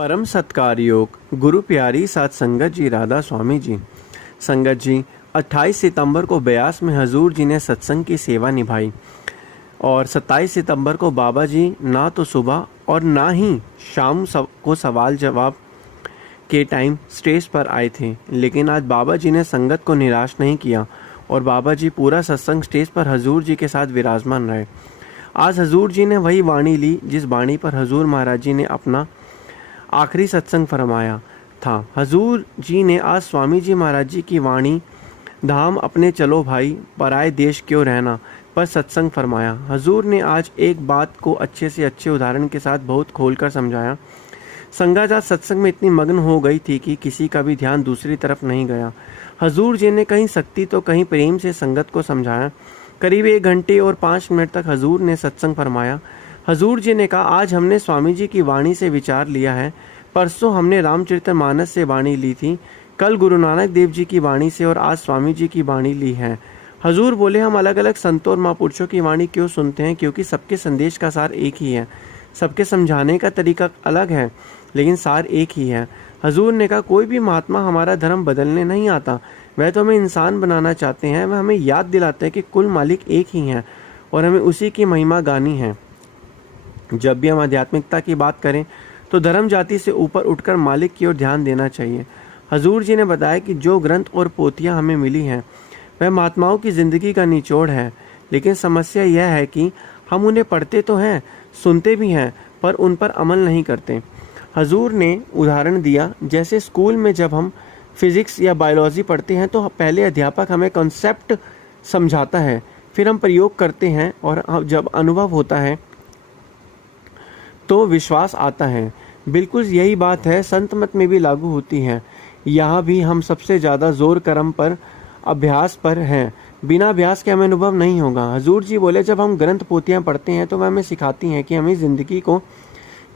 परम सत्कार योग गुरु प्यारी साथ संगत जी राधा स्वामी जी। संगत जी 28 सितंबर को ब्यास में हजूर जी ने सत्संग की सेवा निभाई और 27 सितंबर को बाबा जी ना तो सुबह और ना ही शाम को सवाल जवाब के टाइम स्टेज पर आए थे, लेकिन आज बाबा जी ने संगत को निराश नहीं किया और बाबा जी पूरा सत्संग स्टेज पर हजूर जी के साथ विराजमान रहे। आज हजूर जी ने वही वाणी ली जिस वाणी पर हजूर महाराज जी ने अपना आखिरी सत्संग फरमाया था। हजूर जी ने आज स्वामी जी महाराज जी की वाणी धाम अपने चलो भाई पराए देश क्यों रहना पर सत्संग फरमाया। हजूर ने आज एक बात को अच्छे से अच्छे उदाहरण के साथ बहुत खोलकर समझाया। संगत आज सत्संग में इतनी मग्न हो गई थी कि किसी का भी ध्यान दूसरी तरफ नहीं गया। हजूर जी ने कहीं शक्ति तो कहीं प्रेम से संगत को समझाया। करीब 1 घंटे और 5 मिनट तक हजूर ने सत्संग फरमाया। हजूर जी ने कहा, आज हमने स्वामी जी की वाणी से विचार लिया है, परसों हमने रामचरितमानस से वाणी ली थी, कल गुरु नानक देव जी की वाणी से और आज स्वामी जी की वाणी ली है। हजूर बोले, हम अलग अलग संतों और महापुरुषों की वाणी क्यों सुनते हैं? क्योंकि सबके संदेश का सार एक ही है। सबके समझाने का तरीका अलग है लेकिन सार एक ही है। हजूर ने कहा, कोई भी महात्मा हमारा धर्म बदलने नहीं आता, वह तो हमें इंसान बनाना चाहते हैं। वह हमें याद दिलाते हैं कि कुल मालिक एक ही हैं और हमें उसी की महिमा गानी है। जब भी हम आध्यात्मिकता की बात करें तो धर्म जाति से ऊपर उठकर मालिक की ओर ध्यान देना चाहिए। हजूर जी ने बताया कि जो ग्रंथ और पोथियां हमें मिली हैं वह महात्माओं की ज़िंदगी का निचोड़ है, लेकिन समस्या यह है कि हम उन्हें पढ़ते तो हैं, सुनते भी हैं, पर उन पर अमल नहीं करते। हजूर ने उदाहरण दिया, जैसे स्कूल में जब हम फिजिक्स या बायोलॉजी पढ़ते हैं तो पहले अध्यापक हमें कॉन्सेप्ट समझाता है, फिर हम प्रयोग करते हैं और जब अनुभव होता है तो विश्वास आता है। बिल्कुल यही बात है संत मत में भी लागू होती है। यहाँ भी हम सबसे ज़्यादा जोर कर्म पर, अभ्यास पर हैं। बिना अभ्यास के हमें अनुभव नहीं होगा। हजूर जी बोले, जब हम ग्रंथ पोथियाँ पढ़ते हैं तो वह हमें सिखाती हैं कि हमें ज़िंदगी को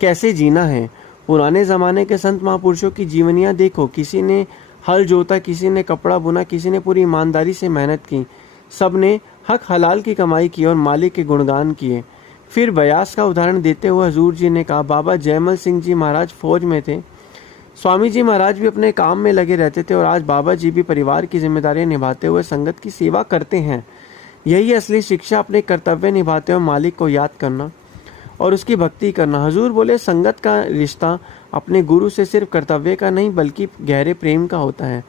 कैसे जीना है। पुराने ज़माने के संत महापुरुषों की जीवनियाँ देखो, किसी ने हल जोता, किसी ने कपड़ा बुना, किसी ने पूरी ईमानदारी से मेहनत की। सब ने हक हलाल की कमाई की और मालिक के गुणगान किए। फिर व्यास का उदाहरण देते हुए हजूर जी ने कहा, बाबा जयमल सिंह जी महाराज फौज में थे, स्वामी जी महाराज भी अपने काम में लगे रहते थे और आज बाबा जी भी परिवार की जिम्मेदारियां निभाते हुए संगत की सेवा करते हैं। यही असली शिक्षा, अपने कर्तव्य निभाते हुए मालिक को याद करना और उसकी भक्ति करना। हजूर बोले, संगत का रिश्ता अपने गुरु से सिर्फ कर्तव्य का नहीं बल्कि गहरे प्रेम का होता है।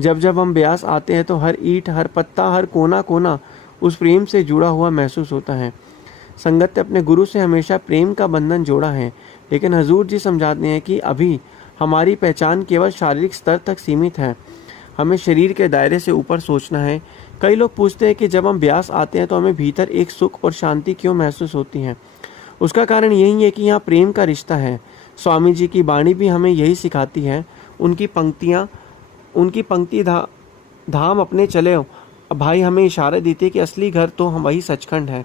जब जब हम ब्यास आते हैं तो हर ईंट, हर पत्ता, हर कोना कोना उस प्रेम से जुड़ा हुआ महसूस होता है। संगत ने अपने गुरु से हमेशा प्रेम का बंधन जोड़ा है, लेकिन हजूर जी समझाते हैं कि अभी हमारी पहचान केवल शारीरिक स्तर तक सीमित है, हमें शरीर के दायरे से ऊपर सोचना है। कई लोग पूछते हैं कि जब हम ब्यास आते हैं तो हमें भीतर एक सुख और शांति क्यों महसूस होती है? उसका कारण यही है कि यहाँ प्रेम का रिश्ता है। स्वामी जी की वाणी भी हमें यही सिखाती है। उनकी पंक्ति धाम अपने चले भाई हमें इशारा देती है कि असली घर तो हम वही सचखंड है।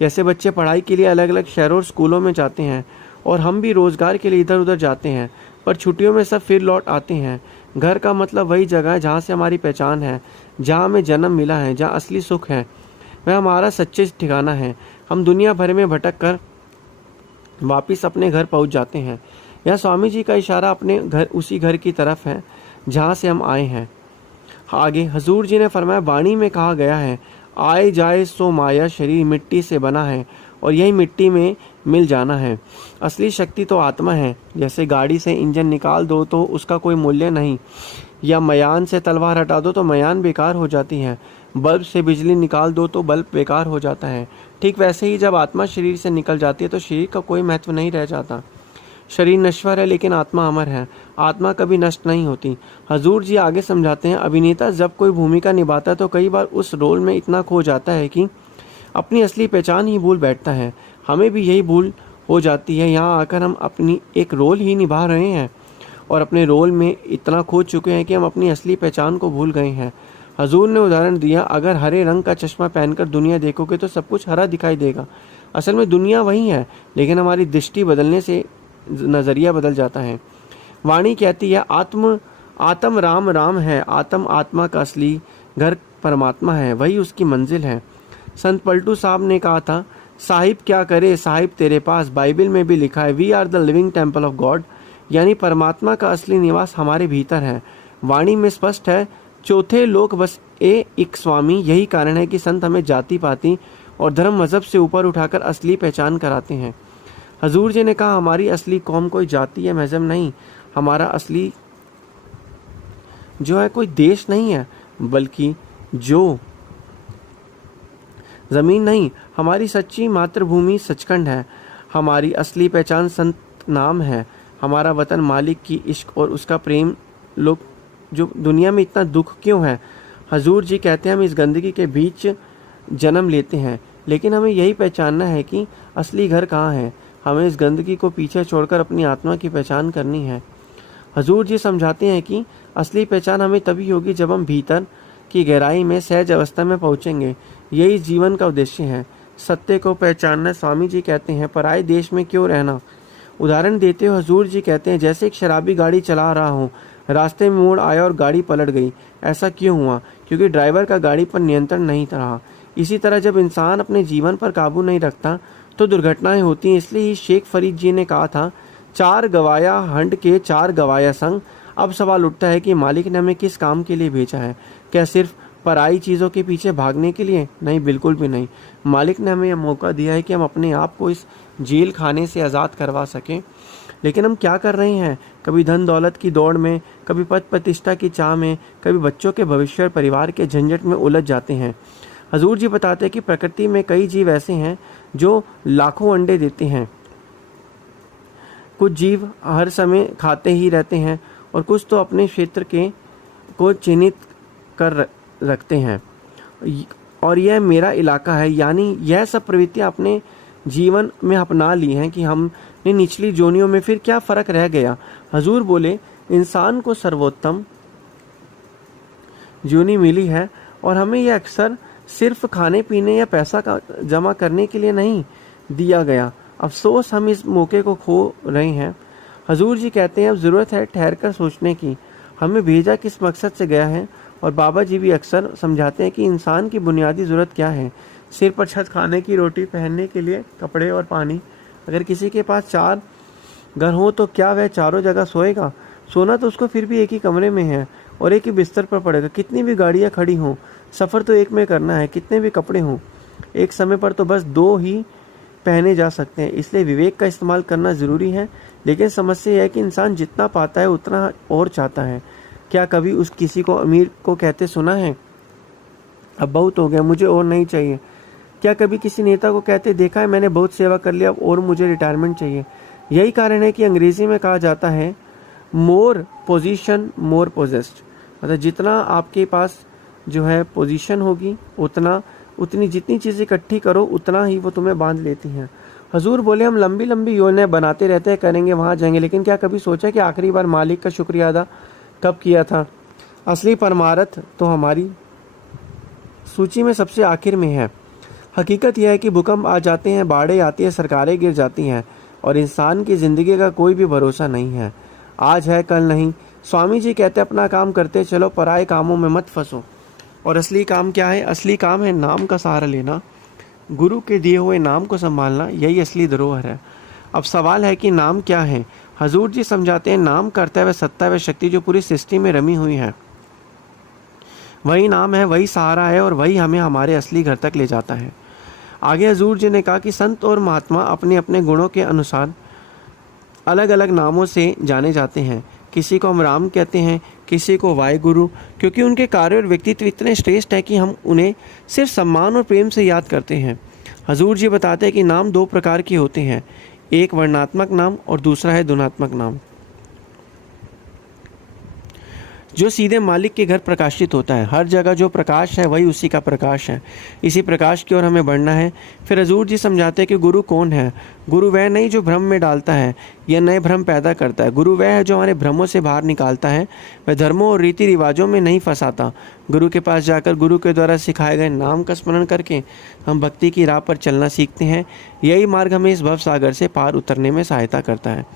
जैसे बच्चे पढ़ाई के लिए अलग अलग शहरों और स्कूलों में जाते हैं और हम भी रोज़गार के लिए इधर उधर जाते हैं, पर छुट्टियों में सब फिर लौट आते हैं। घर का मतलब वही जगह है जहाँ से हमारी पहचान है, जहाँ हमें जन्म मिला है, जहाँ असली सुख है, वह हमारा सच्चे ठिकाना है। हम दुनिया भर में भटक कर वापस अपने घर पहुँच जाते हैं। यह स्वामी जी का इशारा अपने घर, उसी घर की तरफ है जहाँ से हम आए हैं। आगे हजूर जी ने फरमाया, वाणी में कहा गया है, आए जाए सो माया, शरीर मिट्टी से बना है और यही मिट्टी में मिल जाना है। असली शक्ति तो आत्मा है। जैसे गाड़ी से इंजन निकाल दो तो उसका कोई मूल्य नहीं, या मयान से तलवार हटा दो तो मयान बेकार हो जाती है, बल्ब से बिजली निकाल दो तो बल्ब बेकार हो जाता है। ठीक वैसे ही जब आत्मा शरीर से निकल जाती है तो शरीर का कोई महत्व नहीं रह जाता। शरीर नश्वर है लेकिन आत्मा अमर है, आत्मा कभी नष्ट नहीं होती। हजूर जी आगे समझाते हैं, अभिनेता जब कोई भूमिका निभाता है तो कई बार उस रोल में इतना खो जाता है कि अपनी असली पहचान ही भूल बैठता है। हमें भी यही भूल हो जाती है। यहाँ आकर हम अपनी एक रोल ही निभा रहे हैं और अपने रोल में इतना खो चुके हैं कि हम अपनी असली पहचान को भूल गए हैं। हजूर ने उदाहरण दिया, अगर हरे रंग का चश्मा पहनकर दुनिया देखोगे तो सब कुछ हरा दिखाई देगा। असल में दुनिया वही है, लेकिन हमारी दृष्टि बदलने से नज़रिया बदल जाता है। वाणी कहती है, आत्म राम राम है, आत्मा का असली घर परमात्मा है, वही उसकी मंजिल है। संत पलटू साहब ने कहा था, साहिब क्या करे साहिब तेरे पास, बाइबल में भी लिखा है, we are the living temple of God, यानी परमात्मा का असली निवास हमारे भीतर है। वाणी में स्पष्ट है, चौथे लोक बस एक स्वामी। यही कारण है कि संत हमें जाति पाति और धर्म मजहब से ऊपर उठाकर असली पहचान कराते हैं। हजूर जी ने कहा, हमारी असली कौम कोई जाति या मजहब नहीं, हमारा असली जो है कोई देश नहीं है, बल्कि जो जमीन नहीं, हमारी सच्ची मातृभूमि सचखंड है। हमारी असली पहचान संत नाम है। हमारा वतन मालिक की इश्क और उसका प्रेम। लोग जो दुनिया में इतना दुख क्यों है? हजूर जी कहते हैं, हम इस गंदगी के बीच जन्म लेते हैं, लेकिन हमें यही पहचानना है कि असली घर कहाँ है। हमें इस गंदगी को पीछे छोड़कर अपनी आत्मा की पहचान करनी है। हजूर जी समझाते हैं कि असली पहचान हमें तभी होगी जब हम भीतर की गहराई में सहज अवस्था में पहुंचेंगे। यही जीवन का उद्देश्य है, सत्य को पहचानना। स्वामी जी कहते हैं, पराए देश में क्यों रहना। उदाहरण देते हुए हजूर जी कहते हैं, जैसे एक शराबी गाड़ी चला रहा हो, रास्ते में मोड़ आया और गाड़ी पलट गई। ऐसा क्यों हुआ? क्योंकि ड्राइवर का गाड़ी पर नियंत्रण नहीं रहा। इसी तरह जब इंसान अपने जीवन पर काबू नहीं रखता तो दुर्घटनाएं होती हैं। इसलिए ही शेख फरीद जी ने कहा था, 4 गवाया हंड के 4 गवाया संग। अब सवाल उठता है कि मालिक ने हमें किस काम के लिए भेजा है? क्या सिर्फ पराई चीज़ों के पीछे भागने के लिए? नहीं, बिल्कुल भी नहीं। मालिक ने हमें यह मौका दिया है कि हम अपने आप को इस जेल खाने से आज़ाद करवा सकें। लेकिन हम क्या कर रहे हैं? कभी धन दौलत की दौड़ में, कभी पद प्रतिष्ठा की चाह में, कभी बच्चों के भविष्य और परिवार के झंझट में उलझ जाते हैं। हजूर जी बताते हैं कि प्रकृति में कई जीव ऐसे हैं जो लाखों अंडे देते हैं। कुछ जीव हर समय खाते ही रहते हैं और कुछ तो अपने क्षेत्र के को चिन्हित कर रखते हैं और यह मेरा इलाका है। यानी यह सब प्रवृत्तियां अपने जीवन में अपना ली हैं कि हमने निचली जोनियों में फिर क्या फर्क रह गया। हजूर बोले, इंसान को सर्वोत्तम जोनी मिली है और हमें यह अक्सर सिर्फ खाने पीने या पैसा का जमा करने के लिए नहीं दिया गया। अफसोस हम इस मौके को खो रहे हैं। हजूर जी कहते हैं, अब ज़रूरत है ठहर कर सोचने की, हमें भेजा किस मकसद से गया है। और बाबा जी भी अक्सर समझाते हैं कि इंसान की बुनियादी ज़रूरत क्या है। सिर पर छत, खाने की रोटी, पहनने के लिए कपड़े और पानी। अगर किसी के पास 4 घर हो तो क्या वह चारों जगह सोएगा? सोना तो उसको फिर भी एक ही कमरे में है और एक ही बिस्तर पर पड़ेगा। कितनी भी गाड़ियाँ खड़ी हों, सफ़र तो एक में करना है। कितने भी कपड़े हों, एक समय पर तो बस 2 ही पहने जा सकते हैं। इसलिए विवेक का इस्तेमाल करना ज़रूरी है। लेकिन समस्या यह है कि इंसान जितना पाता है उतना और चाहता है। क्या कभी उस किसी को अमीर को कहते सुना है, अब बहुत हो गया, मुझे और नहीं चाहिए? क्या कभी किसी नेता को कहते देखा है, मैंने बहुत सेवा कर लिया, अब और मुझे रिटायरमेंट चाहिए? यही कारण है कि अंग्रेजी में कहा जाता है, मोर पोजीशन मोर पोजेस्ड। मतलब जितना आपके पास जो है पोजीशन होगी, उतनी जितनी चीज़ें इकट्ठी करो उतना ही वो तुम्हें बांध लेती हैं। हजूर बोले, हम लंबी लंबी योजनाएं बनाते रहते हैं, करेंगे, वहाँ जाएंगे, लेकिन क्या कभी सोचा कि आखिरी बार मालिक का शुक्रिया अदा कब किया था? असली परमारथ तो हमारी सूची में सबसे आखिर में है। हकीकत यह है कि भूकंप आ जाते हैं, बाढ़ें आती हैं, सरकारें गिर जाती हैं और इंसान की ज़िंदगी का कोई भी भरोसा नहीं है। आज है कल नहीं। स्वामी जी कहते अपना काम करते चलो, पराए कामों में मत फंसो। और असली काम क्या है? असली काम है नाम का सहारा लेना, गुरु के दिए हुए नाम को संभालना। यही असली धरोहर है। अब सवाल है कि नाम क्या है? हजूर जी समझाते हैं, नाम करता है वह सत्ता, वह शक्ति जो पूरी सृष्टि में रमी हुई है। वही नाम है, वही सहारा है और वही हमें हमारे असली घर तक ले जाता है। आगे हजूर जी ने कहा कि संत और महात्मा अपने अपने गुणों के अनुसार अलग अलग नामों से जाने जाते हैं। किसी को हम राम कहते हैं, किसी को वाहिगुरु, क्योंकि उनके कार्य और व्यक्तित्व इतने श्रेष्ठ है कि हम उन्हें सिर्फ सम्मान और प्रेम से याद करते हैं। हजूर जी बताते हैं कि नाम 2 प्रकार के होते हैं, एक वर्णात्मक नाम और दूसरा है धुनात्मक नाम, जो सीधे मालिक के घर प्रकाशित होता है। हर जगह जो प्रकाश है वही उसी का प्रकाश है। इसी प्रकाश की ओर हमें बढ़ना है। फिर हजूर जी समझाते हैं कि गुरु कौन है। गुरु वह नहीं जो भ्रम में डालता है या नए भ्रम पैदा करता है। गुरु वह है जो हमारे भ्रमों से बाहर निकालता है। वह धर्मों और रीति रिवाजों में नहीं फंसाता। गुरु के पास जाकर गुरु के द्वारा सिखाए गए नाम का स्मरण करके हम भक्ति की राह पर चलना सीखते हैं। यही मार्ग हमें इस भव सागर से पार उतरने में सहायता करता है।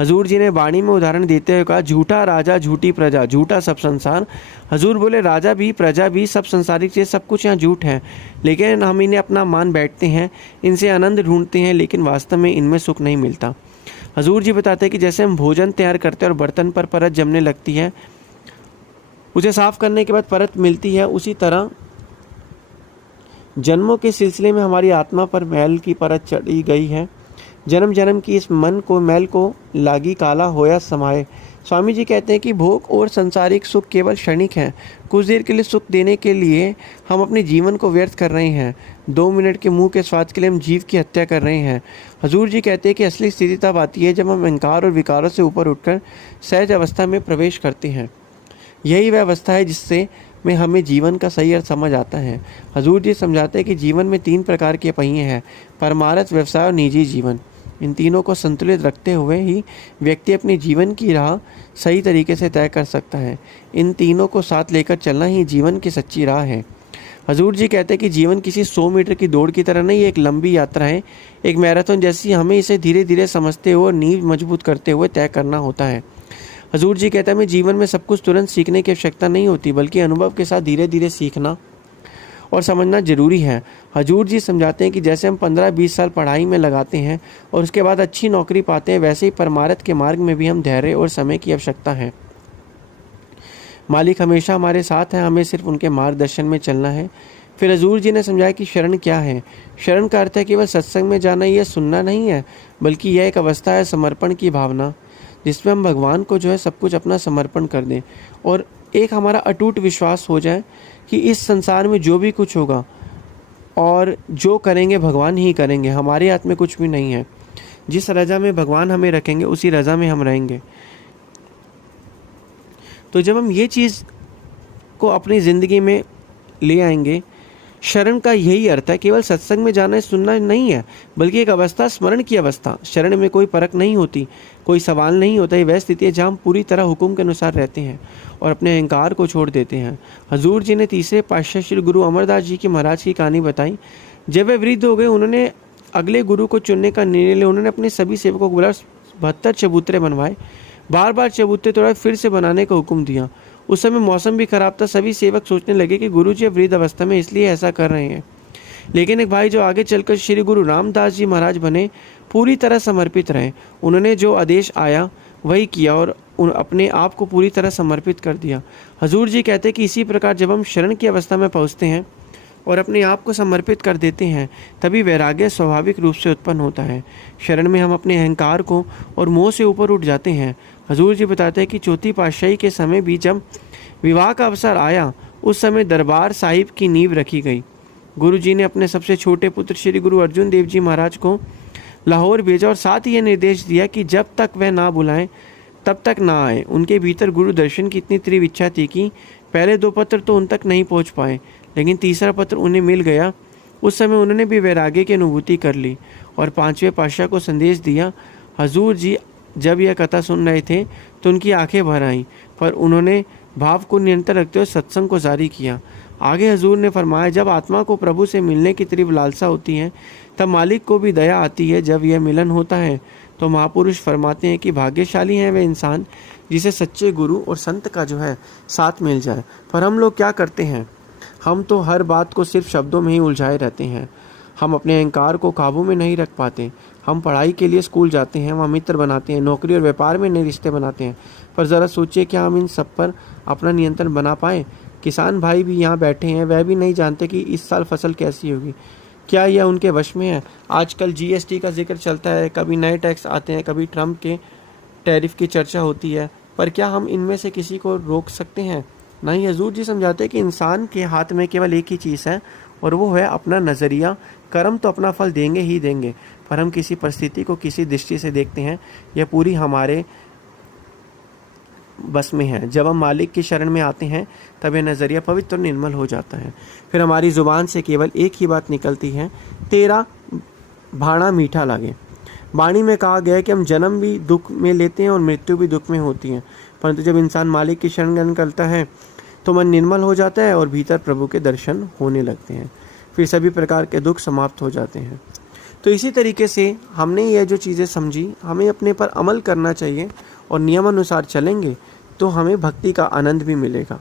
हजूर जी ने वाणी में उदाहरण देते हुए कहा, झूठा राजा, झूठी प्रजा, झूठा सब संसार। हजूर बोले, राजा भी, प्रजा भी, सब संसारिक चीज़, सब कुछ यहाँ झूठ है, लेकिन हम इन्हें अपना मान बैठते हैं, इनसे आनंद ढूंढते हैं, लेकिन वास्तव में इनमें सुख नहीं मिलता। हजूर जी बताते हैं कि जैसे हम भोजन तैयार करते हैं और बर्तन पर परत जमने लगती है, उसे साफ करने के बाद परत मिलती है, उसी तरह जन्मों के सिलसिले में हमारी आत्मा पर मैल की परत चढ़ी गई है। जन्म जन्म की इस मन को मैल को लागी काला होया समाये। स्वामी जी कहते हैं कि भोग और संसारिक सुख केवल क्षणिक हैं। कुछ देर के लिए सुख देने के लिए हम अपने जीवन को व्यर्थ कर रहे हैं। 2 मिनट के मुंह के स्वाद के लिए हम जीव की हत्या कर रहे हैं। हजूर जी कहते हैं कि असली स्थिति तब आती है जब हम अहंकार और विकारों से ऊपर उठकर सहज अवस्था में प्रवेश करते हैं। यही वह अवस्था है जिससे में हमें जीवन का सही अर्थ समझ आता है। हजूर जी समझाते हैं कि जीवन में 3 प्रकार के पहिए हैं, परमार्थ, व्यवसाय और निजी जीवन। इन तीनों को संतुलित रखते हुए ही व्यक्ति अपने जीवन की राह सही तरीके से तय कर सकता है। इन तीनों को साथ लेकर चलना ही जीवन की सच्ची राह है। हजूर जी कहते हैं कि जीवन किसी 100 मीटर की दौड़ की तरह नहीं, एक लंबी यात्रा है, एक मैराथन जैसी। हमें इसे धीरे धीरे समझते हुए और नींव मजबूत करते हुए तय करना होता है। हजूर जी कहते हैं जीवन में सब कुछ तुरंत सीखने की आवश्यकता नहीं होती, बल्कि अनुभव के साथ धीरे धीरे सीखना और समझना जरूरी है। हजूर जी समझाते हैं कि जैसे हम 15-20 साल पढ़ाई में लगाते हैं और उसके बाद अच्छी नौकरी पाते हैं, वैसे ही परमार्थ के मार्ग में भी हम धैर्य और समय की आवश्यकता है। मालिक हमेशा हमारे साथ हैं, हमें सिर्फ उनके मार्गदर्शन में चलना है। फिर हजूर जी ने समझाया कि शरण क्या है। शरण का अर्थ है केवल सत्संग में जाना, यह सुनना नहीं है, बल्कि यह एक अवस्था है समर्पण की भावना, जिसमें हम भगवान को जो है सब कुछ अपना समर्पण कर दें और एक हमारा अटूट विश्वास हो जाए कि इस संसार में जो भी कुछ होगा और जो करेंगे भगवान ही करेंगे, हमारे हाथ में कुछ भी नहीं है। जिस रजा में भगवान हमें रखेंगे उसी रजा में हम रहेंगे। तो जब हम ये चीज़ को अपनी ज़िंदगी में ले आएंगे, शरण का यही अर्थ है, केवल सत्संग में जाना सुनना नहीं है, बल्कि एक अवस्था, स्मरण की अवस्था। शरण में कोई परख नहीं होती, कोई सवाल नहीं होता। ये वह स्थिति है जहाँ हम पूरी तरह हुक्म के अनुसार रहते हैं और अपने अहंकार को छोड़ देते हैं। हजूर जी ने तीसरे पातशाह श्री गुरु अमरदास जी की महाराज की कहानी बताई। जब वे वृद्ध हो गए, उन्होंने अगले गुरु को चुनने का निर्णय लिया। उन्होंने अपने सभी सेवकों को बोला 72 चबूतरे बनवाए, बार बार चबूतरे तोड़ा, फिर से बनाने का हुक्म दिया। उस समय मौसम भी खराब था। सभी सेवक सोचने लगे कि गुरु जी वृद्ध अवस्था में इसलिए ऐसा कर रहे हैं। लेकिन एक भाई जो आगे चलकर श्री गुरु रामदास जी महाराज बने, पूरी तरह समर्पित रहे। उन्होंने जो आदेश आया वही किया और अपने आप को पूरी तरह समर्पित कर दिया। हजूर जी कहते हैं कि इसी प्रकार जब हम शरण की अवस्था में पहुँचते हैं और अपने आप को समर्पित कर देते हैं, तभी वैराग्य स्वाभाविक रूप से उत्पन्न होता है। शरण में हम अपने अहंकार को और मोह से ऊपर उठ जाते हैं। हजूर जी बताते हैं कि चौथी पातशाही के समय भी जब विवाह का अवसर आया, उस समय दरबार साहिब की नींव रखी गई। गुरु जी ने अपने सबसे छोटे पुत्र श्री गुरु अर्जुन देव जी महाराज को लाहौर भेजा और साथ ही यह निर्देश दिया कि जब तक वह ना बुलाएं तब तक ना आए। उनके भीतर गुरु दर्शन की इतनी तीव्र इच्छा थी कि पहले 2 पत्र तो उन तक नहीं पहुंच पाए, लेकिन तीसरा पत्र उन्हें मिल गया। उस समय उन्होंने भी वैराग्य की अनुभूति कर ली और 5वें पातशाह को संदेश दिया। हजूर जी जब यह कथा सुन रहे थे तो उनकी आंखें भर आईं, पर उन्होंने भाव को नियंत्रण रखते हुए सत्संग को जारी किया। आगे हजूर ने फरमाया, जब आत्मा को प्रभु से मिलने की तीव्र लालसा होती है, तब मालिक को भी दया आती है। जब यह मिलन होता है तो महापुरुष फरमाते हैं कि भाग्यशाली हैं वे इंसान जिसे सच्चे गुरु और संत का जो है साथ मिल जाए। पर हम लोग क्या करते हैं, हम तो हर बात को सिर्फ शब्दों में ही उलझाए रहते हैं। हम अपने अहंकार को काबू में नहीं रख पाते। हम पढ़ाई के लिए स्कूल जाते हैं, वहाँ मित्र बनाते हैं, नौकरी और व्यापार में नए रिश्ते बनाते हैं, पर ज़रा सोचिए क्या हम इन सब पर अपना नियंत्रण बना पाए। किसान भाई भी यहाँ बैठे हैं, वह भी नहीं जानते कि इस साल फसल कैसी होगी। क्या यह उनके वश में है? आजकल GST का जिक्र चलता है, कभी नए टैक्स आते हैं, कभी ट्रम्प के टैरिफ की चर्चा होती है, पर क्या हम इनमें से किसी को रोक सकते हैं? नहीं। हजूर जी समझाते हैं कि इंसान के हाथ में केवल एक ही चीज़ है और वो है अपना नज़रिया। कर्म तो अपना फल देंगे ही देंगे, पर हम किसी परिस्थिति को किसी दृष्टि से देखते हैं, यह पूरी हमारे बस में है। जब हम मालिक की शरण में आते हैं तब यह नज़रिया पवित्र और निर्मल हो जाता है। फिर हमारी ज़ुबान से केवल एक ही बात निकलती है, तेरा भाणा मीठा लगे। वाणी में कहा गया है कि हम जन्म भी दुख में लेते हैं और मृत्यु भी दुख में होती है, परंतु जब इंसान मालिक की शरण ग्रहण करता है तो मन निर्मल हो जाता है और भीतर प्रभु के दर्शन होने लगते हैं। फिर सभी प्रकार के दुख समाप्त हो जाते हैं। तो इसी तरीके से हमने यह जो चीज़ें समझी, हमें अपने पर अमल करना चाहिए और नियमानुसार चलेंगे तो हमें भक्ति का आनंद भी मिलेगा।